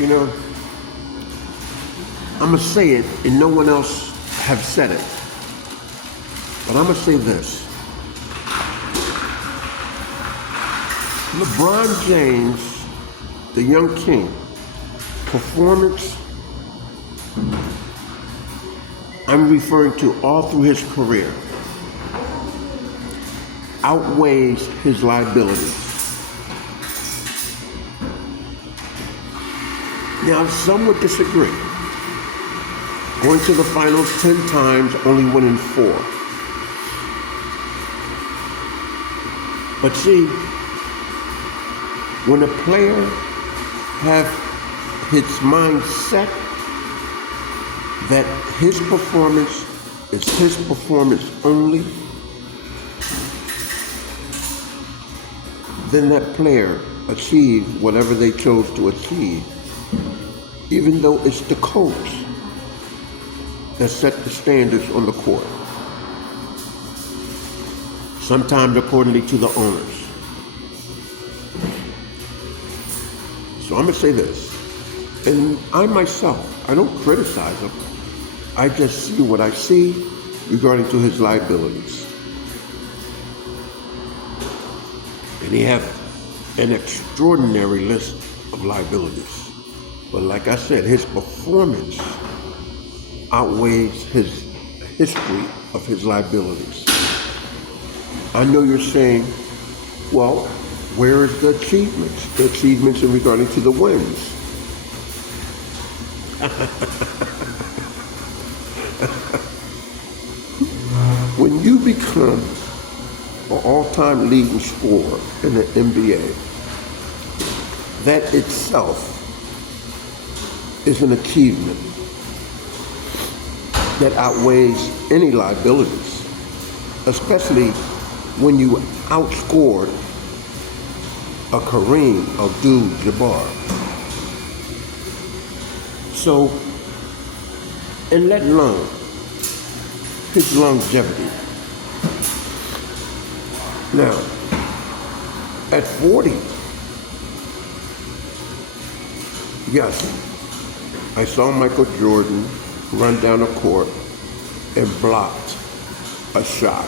You know, I'm going to say it, and no one else have said it. But I'm going to say this. LeBron James, the young king, performance, I'm referring to all through his career, outweighs his liabilities. Now, some would disagree. Going to the finals 10 times, only winning 4. But see, when a player has his mind set that his performance is his performance only, then that player achieves whatever they chose to achieve, even though it's the coach that set the standards on the court, sometimes accordingly to the owners. So I'm going to say this, and I myself, I don't criticize him, I just see what I see regarding to his liabilities. And he has an extraordinary list of liabilities. But like I said, his performance outweighs his history of his liabilities. I know you're saying, well, where is the achievements? The achievements in regarding to the wins. When you become an all-time leading scorer in the NBA, that itself is an achievement that outweighs any liabilities, especially when you outscored a Kareem Abdul-Jabbar. So, and let alone his longevity. Now, at 40, yes, I saw Michael Jordan run down the court and blocked a shot.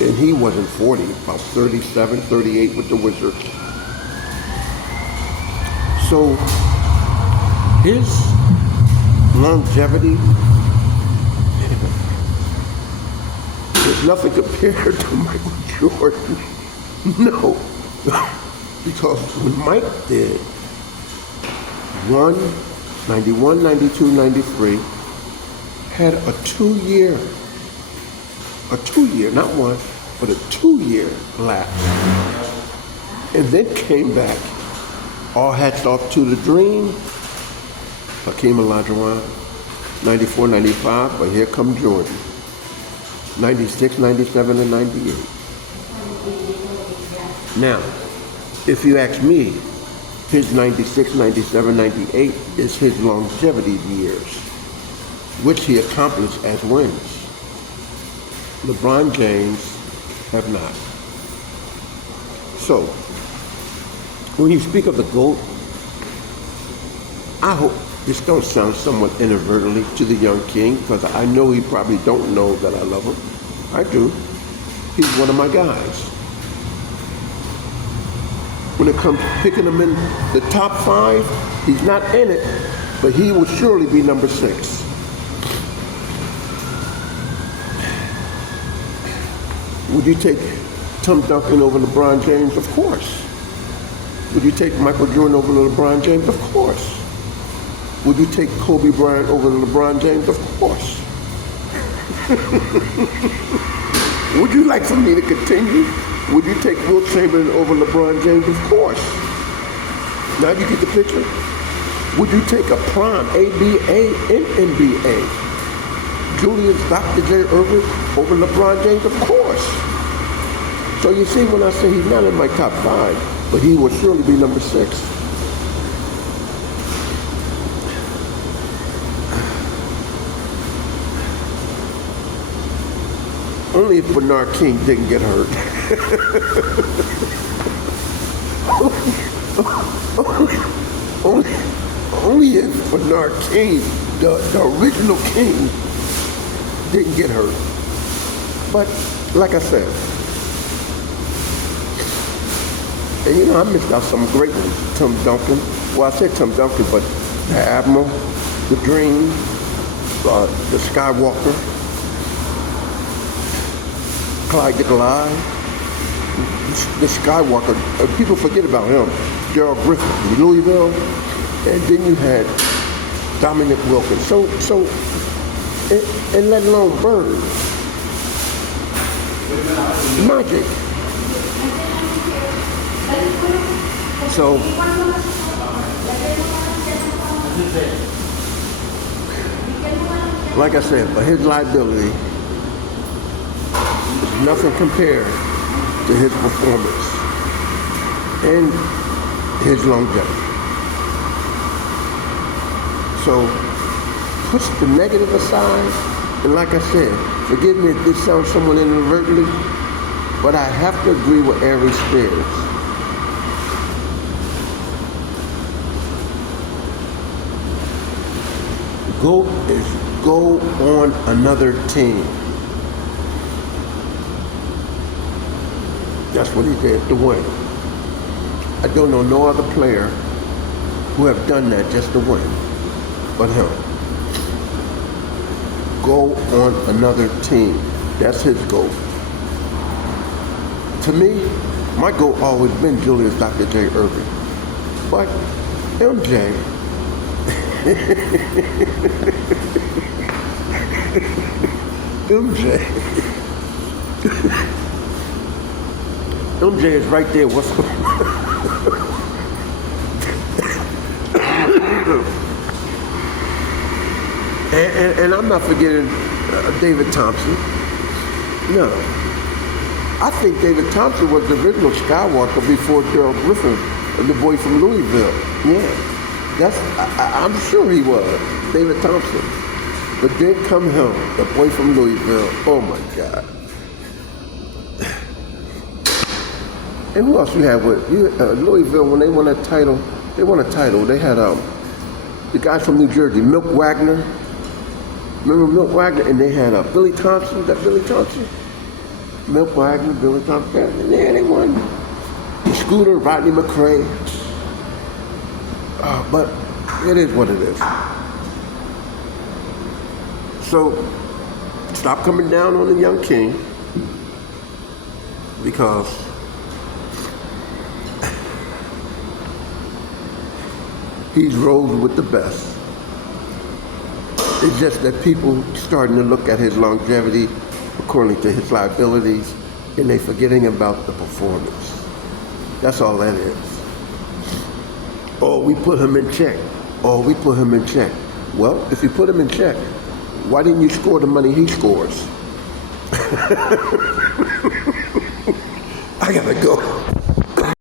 And he wasn't 40, about 37, 38 with the Wizards. So his longevity is nothing compared to Michael Jordan. No. Because when Mike did 91, 92, 93, had a 2-year, not one, but a 2-year lapse. And then came back. All hats off to the dream. Hakeem Olajuwon, 94, 95, but here comes Jordan. 96, 97, and 98. Now, if you ask me, his 96, 97, 98 is his longevity years, which he accomplished as wins. LeBron James have not. So, when you speak of the GOAT, I hope this don't sound somewhat inadvertently to the young king, because I know he probably don't know that I love him. I do. He's one of my guys. When it comes to picking him in the top 5, he's not in it, but he will surely be number 6. Would you take Tim Duncan over LeBron James? Of course. Would you take Michael Jordan over LeBron James? Of course. Would you take Kobe Bryant over LeBron James? Of course. Would you like for me to continue? Would you take Wilt Chamberlain over LeBron James? Of course. Now you get the picture. Would you take a prime ABA and NBA? Julius Dr. J. Irving over LeBron James? Of course. So you see, when I say he's not in my top 5, but he will surely be number 6. Only if Bernard King didn't get hurt. only if Bernard King, the original King, didn't get hurt. But like I said, and you know, I missed out some great ones. Tim Duncan. Well, I said Tim Duncan, but the Admiral, the Dream, the Skywalker, Clyde the Glide, the Skywalker. People forget about him. Gerald Griffin from Louisville, and then you had Dominic Wilkins. So, and let alone Bird, Magic. So, like I said, but his liability is nothing compared to his performance and his longevity. So, push the negative aside, and like I said, forgive me if this sounds somewhat inadvertently, but I have to agree with Aries Spears. GOAT is go on another team. That's what he did to win. I don't know no other player who have done that just to win but him. Go on another team. That's his goal. To me, my goal always been Julius Dr. J. Irving. But MJ, MJ is right there. What's and I'm not forgetting David Thompson. No. I think David Thompson was the original Skywalker before Gerald Griffin, the boy from Louisville. Yeah. I'm sure he was, David Thompson. But then come him, the boy from Louisville. Oh my God. And who else you had with Louisville when they won a title? They won a title. They had the guy from New Jersey, Milt Wagner. Remember Milt Wagner? And they had Billy Thompson. Is that Billy Thompson? Milt Wagner, Billy Thompson. Yeah, they won. The Scooter, Rodney McCray. But it is what it is. So stop coming down on the young king, because he's rolled with the best. It's just that people starting to look at his longevity according to his liabilities, and they forgetting about the performance. That's all that is. Oh, we put him in check. Oh, we put him in check. Well, if you put him in check, why didn't you score the money he scores? I gotta go.